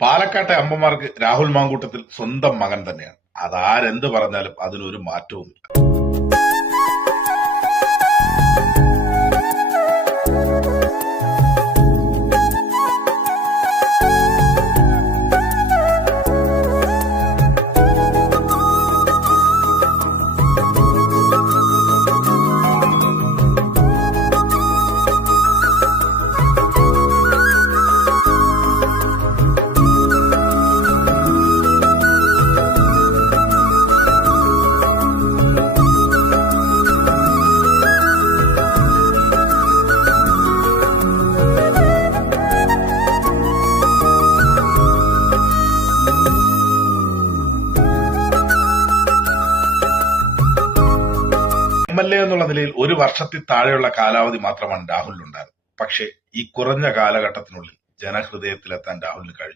പാലക്കാട്ടെ അമ്മമാർക്ക് രാഹുൽ മാങ്കൂട്ടത്തിൽ സ്വന്തം മകൻ തന്നെയാണ്. അതാരെന്ത് പറഞ്ഞാലും അതിനൊരു മാറ്റവുമില്ല. MLA എന്നുള്ള നിലയിൽ 1 വർഷത്തിൽ താഴെയുള്ള കാലാവധി മാത്രമാണ് രാഹുലിനുണ്ടായിരുന്നത്. പക്ഷേ ഈ കുറഞ്ഞ കാലഘട്ടത്തിനുള്ളിൽ ജനഹൃദയത്തിലെത്താൻ രാഹുലിന് കഴിഞ്ഞു.